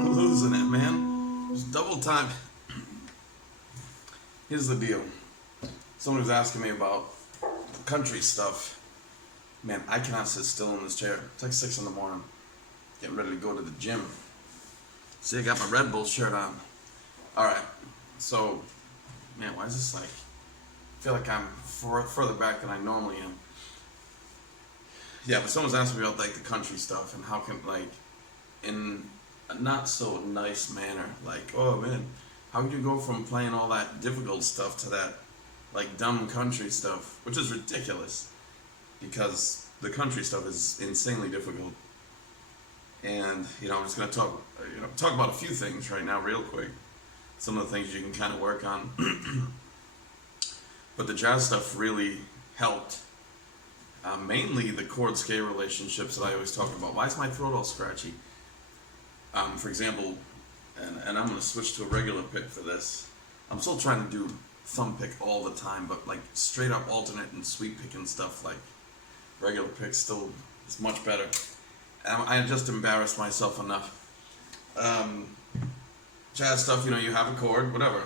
Losing it, man. It's double time. Here's the deal. Someone was asking me about country stuff. Man, I cannot sit still in this chair. It's like 6 in the morning. Getting ready to go to the gym. See, I got my Red Bull shirt on. Alright, so, man, why is this like, I feel like I'm further back than I normally am. Yeah, but someone's asking me about like the country stuff and how can, like, in a not so nice manner, like, oh man, how can you go from playing all that difficult stuff to that like dumb country stuff, which is ridiculous because the country stuff is insanely difficult. And I'm just gonna talk about a few things right now real quick, some of the things you can kind of work on. But the jazz stuff really helped, mainly the chord scale relationships that I always talk about. Why is my throat all scratchy? For example, and I'm going to switch to a regular pick for this. I'm still trying to do thumb pick all the time, but like straight up alternate and sweep pick and stuff, like regular pick still is much better. And I just embarrassed myself enough. Jazz stuff, you have a chord, whatever.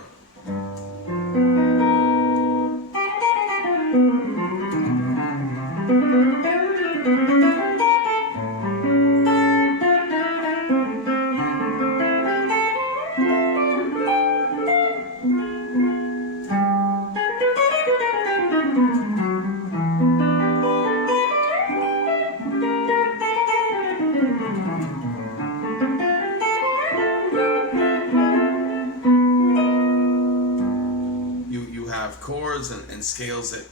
Chords and scales that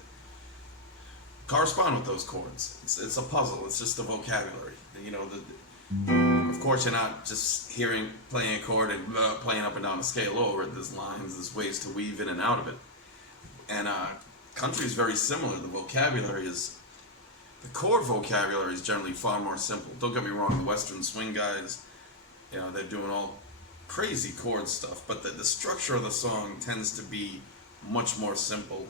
correspond with those chords. It's a puzzle. It's just the vocabulary. Of course, you're not just playing a chord and playing up and down a scale over it. There's lines, there's ways to weave in and out of it. And country is very similar. The chord vocabulary is generally far more simple. Don't get me wrong, the Western swing guys, they're doing all crazy chord stuff, but the structure of the song tends to be much more simple,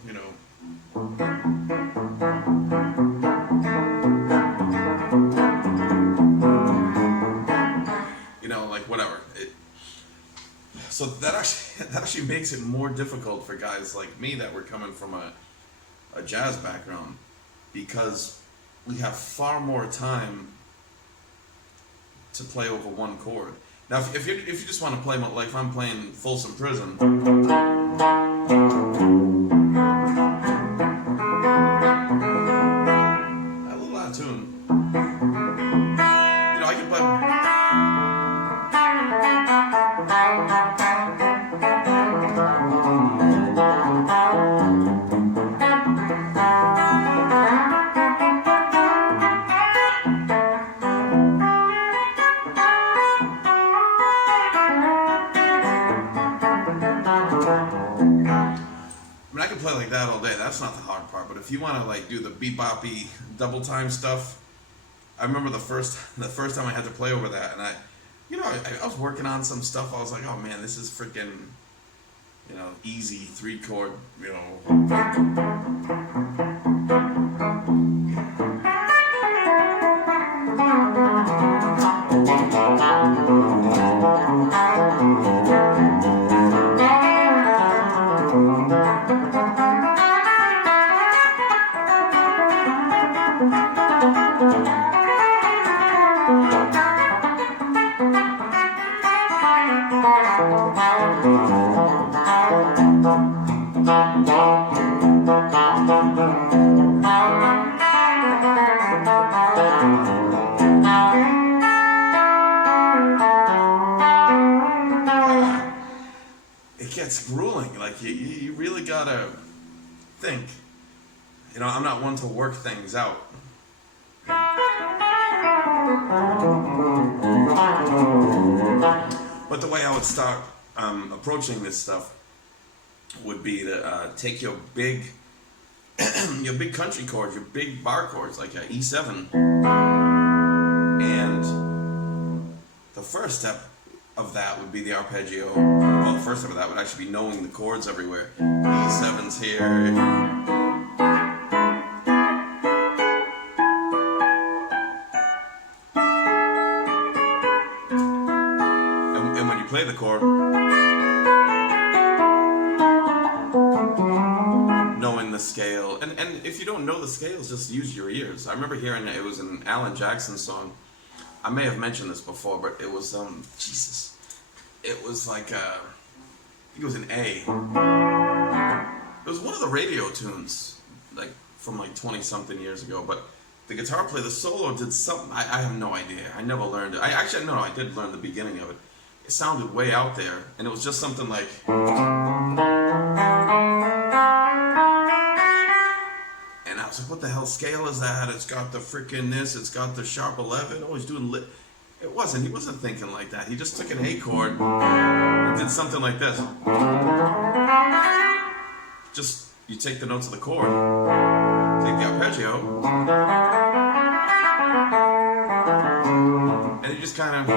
like whatever. So that actually makes it more difficult for guys like me that were coming from a jazz background, because we have far more time to play over one chord. Now, if you just want to play, like if I'm playing Folsom Prison, a little out of tune. I can play. I can play like that all day. That's not the hard part. But if you want to like do the beboppy double time stuff, I remember the first time I had to play over that, and I was working on some stuff. I was like, oh man, this is freaking, easy 3-chord, It gets grueling. Like you really gotta think. You know, I'm not one to work things out. But the way I would start approaching this stuff would be to take your big, your big country chords, your big bar chords, like your E7, and the first step of that would be the arpeggio. Well, the first step of that would actually be knowing the chords everywhere. E7's here. And when you play the chord, knowing the scale. And if you don't know the scales, just use your ears. I remember hearing it was an Alan Jackson song. I may have mentioned this before, but it was, Jesus. It was like, I think it was an A. It was one of the radio tunes, like, from like 20-something years ago, but the guitar player, the solo did something, I have no idea. I never learned it. I did learn the beginning of it. It sounded way out there, and it was just something like... And I was like, what the hell scale is that? It's got the freaking this, it's got the sharp 11. Oh, he's doing lit. It wasn't, he wasn't thinking like that. He just took an A chord and did something like this. Just, you take the notes of the chord, take the arpeggio, and you just kind of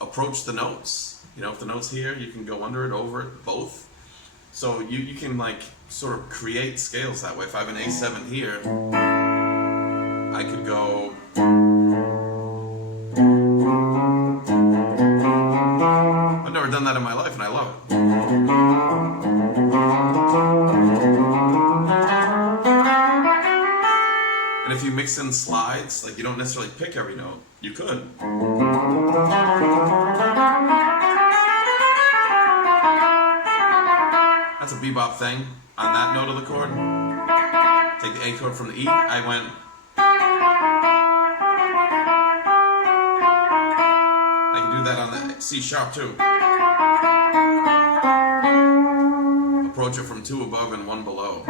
approach the notes. You know, if the note's here, you can go under it, over it, both. So you can like sort of create scales that way. If I have an A7 here, I could go... I've never done that in my life and I love it. And if you mix in slides, like you don't necessarily pick every note, you could. That's a bebop thing. On that note of the chord, take the A chord from the E, I went... I can do that on the C sharp too. Approach it from 2 above and 1 below.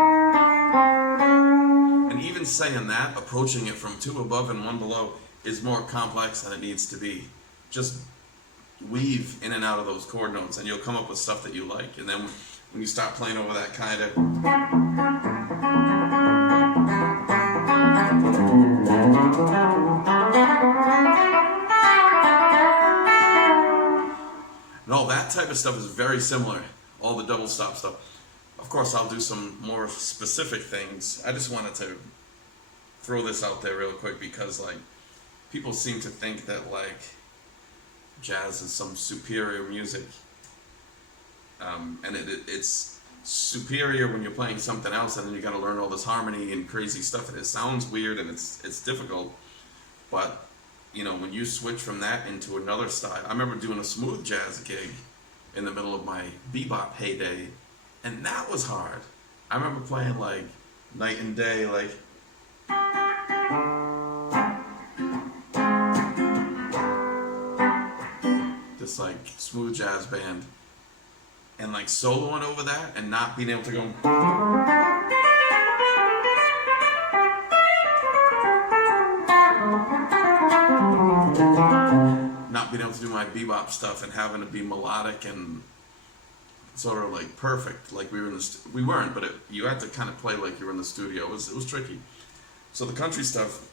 And even saying that, approaching it from 2 above and 1 below, is more complex than it needs to be. Just weave in and out of those chord notes and you'll come up with stuff that you like. And then when you start playing over that kind of... And all that type of stuff is very similar, all the double stop stuff. Of course, I'll do some more specific things. I just wanted to throw this out there real quick because, like, people seem to think that, like, jazz is some superior music. And it's superior when you're playing something else and then you got to learn all this harmony and crazy stuff. And it sounds weird and it's difficult, but you know, when you switch from that into another style, I remember doing a smooth jazz gig in the middle of my bebop heyday, and that was hard. I remember playing like night and day, like this like smooth jazz band, and like soloing over that and not being able to go. Not being able to do my bebop stuff and having to be melodic and sort of like perfect, like we were in the we weren't, but you had to kind of play like you were in the studio. It was tricky. So the country stuff,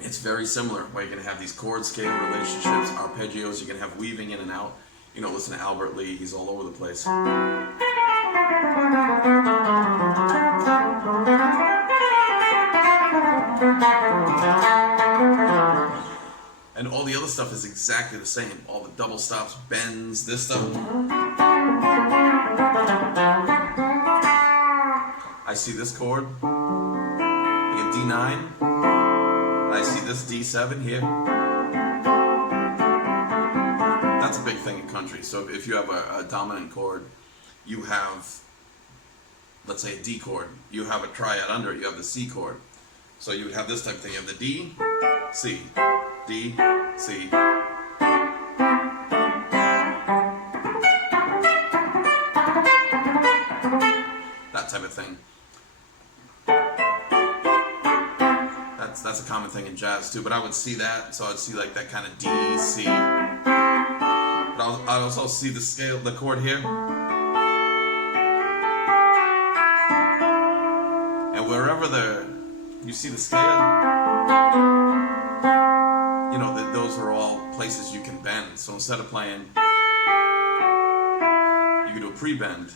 it's very similar, where you're gonna have these chord scale relationships, arpeggios. You're gonna have weaving in and out. You know, listen to Albert Lee; he's all over the place. And all the other stuff is exactly the same. All the double stops, bends, this stuff. I see this chord, like a D9, and I see this D7 here. That's a big thing in country. country. So if you have a dominant chord, you have, let's say, a D chord. You have a triad under it. You have the C chord. So you would have this type of thing. You have the D, C, D, C. That type of thing. That's a common thing in jazz too. But I would see that. So I'd see like that kind of D, C. But I'd also see the scale, the chord here. And wherever you see the scale, you know, those are all places you can bend. So instead of playing, you can do a pre-bend.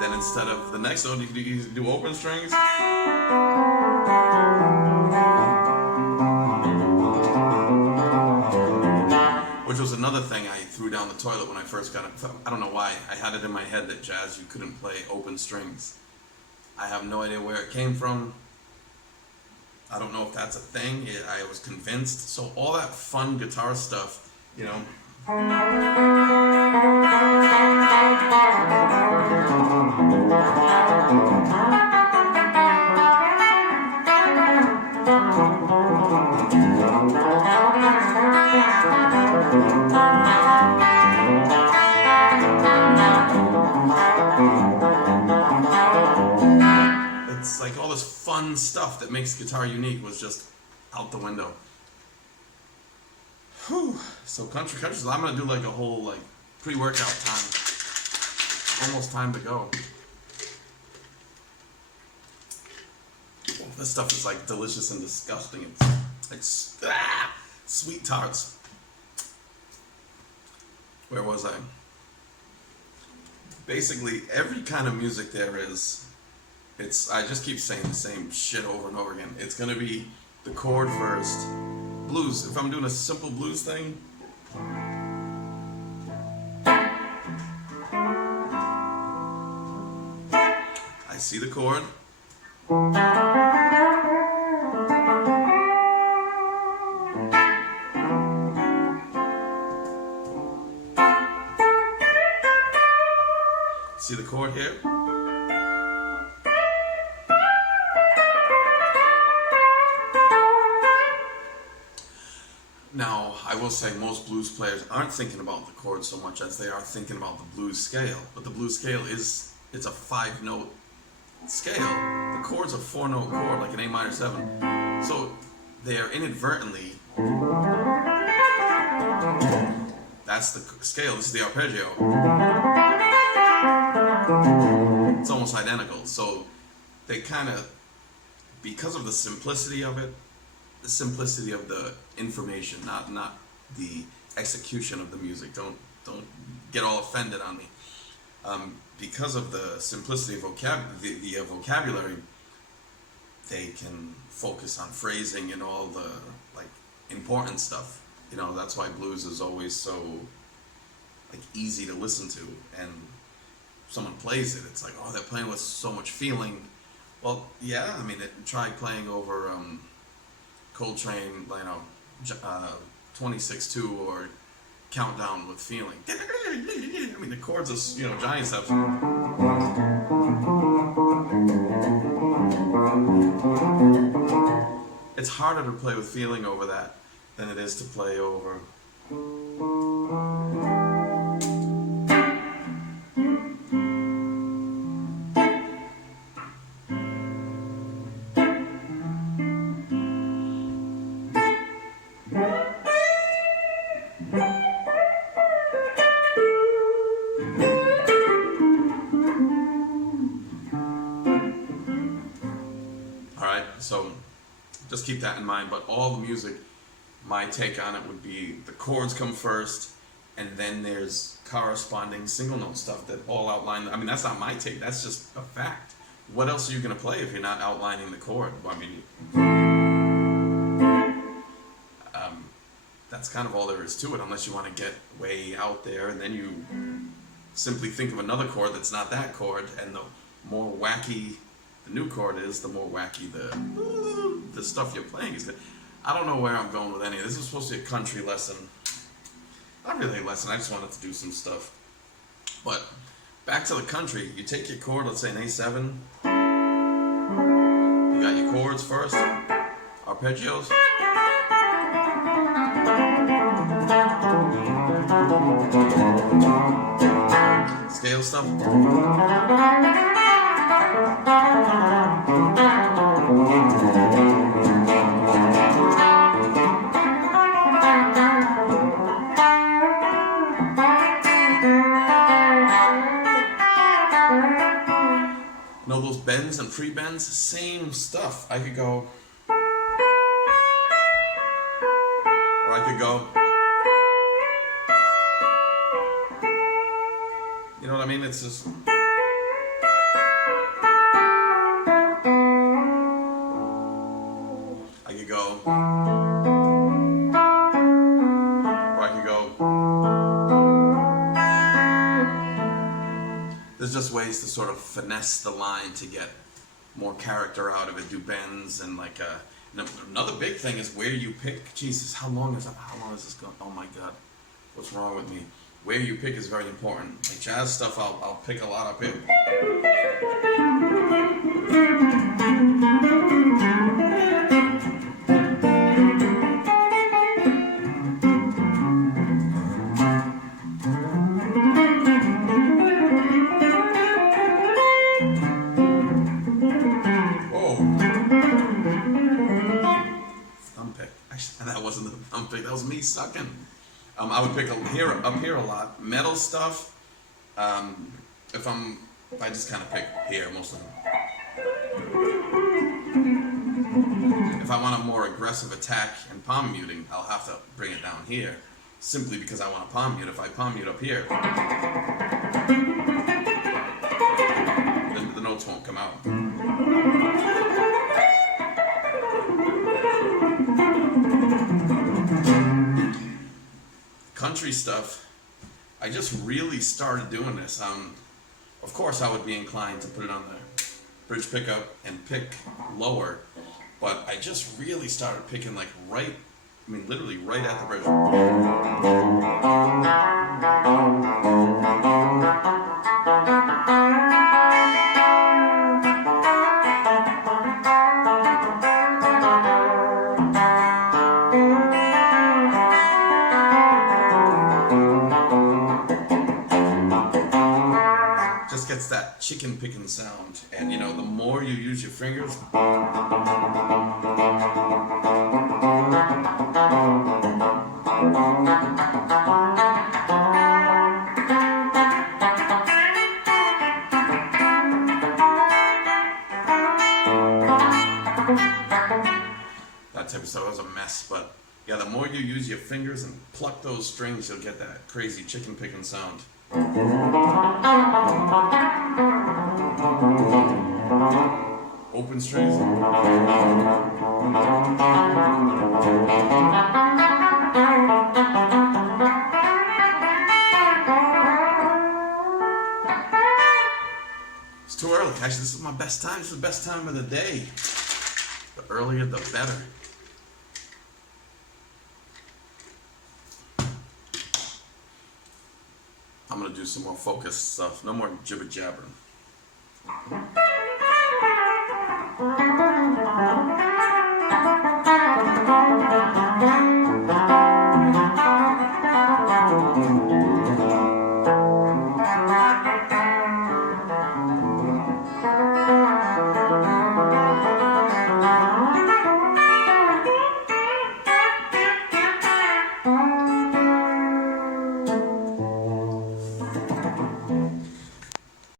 Then instead of the next note, you can do open strings. Which was another thing I threw down the toilet when I first got it. I don't know why. I had it in my head that jazz, you couldn't play open strings. I have no idea where it came from. I don't know if that's a thing. I was convinced. So all that fun guitar stuff, you know. It's like all this fun stuff that makes guitar unique was just out the window. Whew. So country, so I'm gonna do like a whole like pre-workout time. Almost time to go. This stuff is like delicious and disgusting. It's sweet tarts. Where was I? Basically, every kind of music there is, I just keep saying the same shit over and over again. It's gonna be the chord first. Blues, if I'm doing a simple blues thing, I see the chord. See the chord here? Now, I will say most blues players aren't thinking about the chord so much as they are thinking about the blues scale. But the blues scale it's a 5-note scale. The chord's a 4-note chord, like an A minor 7. So they are inadvertently, that's the scale, this is the arpeggio. It's almost identical. So they kind of, because of the simplicity of it, the simplicity of the information, not the execution of the music. Don't get all offended on me. Because of the simplicity of the vocabulary, they can focus on phrasing and all the like important stuff. You know, that's why blues is always so like easy to listen to. And someone plays it, it's like, oh, they're playing with so much feeling. Well, yeah, I mean, try playing over Coltrane, you know, 26-2 or Countdown with Feeling. I mean, the chords are, you know, giant steps. It's harder to play with feeling over that than it is to play over. So just keep that in mind. But all the music, my take on it would be the chords come first, and then there's corresponding single note stuff that all outline. I mean, that's not my take. That's just a fact. What else are you going to play if you're not outlining the chord? I mean, that's kind of all there is to it, unless you want to get way out there, and then you simply think of another chord that's not that chord, and the more wacky the new chord is, the more wacky the stuff you're playing is. I don't know where I'm going with any of this. This is supposed to be a country lesson. Not really a lesson, I just wanted to do some stuff. But back to the country, you take your chord, let's say an A7. You got your chords first, arpeggios. Scale stuff. Know those bends and pre-bends? Same stuff. I could go, or I could go. You know what I mean? It's just. I could go. Or I could go. There's just ways to sort of finesse the line to get more character out of it. Do bends and like another big thing is where you pick. Jesus, how long is this going? Oh my God, what's wrong with me? Where you pick is very important. Like jazz stuff, I'll pick a lot up here. Whoa. Thumb pick. Actually, that wasn't the thumb pick. That was me sucking. I would pick up here a lot. Metal stuff, if I just kind of pick here most of them. If I want a more aggressive attack and palm muting, I'll have to bring it down here, simply because I want to palm mute. If I palm mute up here, then the notes won't come out. Country stuff, I just really started doing this. Of course I would be inclined to put it on the bridge pickup and pick lower, but I just really started picking like literally right at the bridge. Gets that chicken picking sound, and you know, the more you use your fingers, that type of stuff was a mess, but yeah, the more you use your fingers and pluck those strings, you'll get that crazy chicken picking sound. Open strings. It's too early. Actually, this is my best time. This is the best time of the day. The earlier, the better. I'm gonna do some more focused stuff. No more jibber jabbering.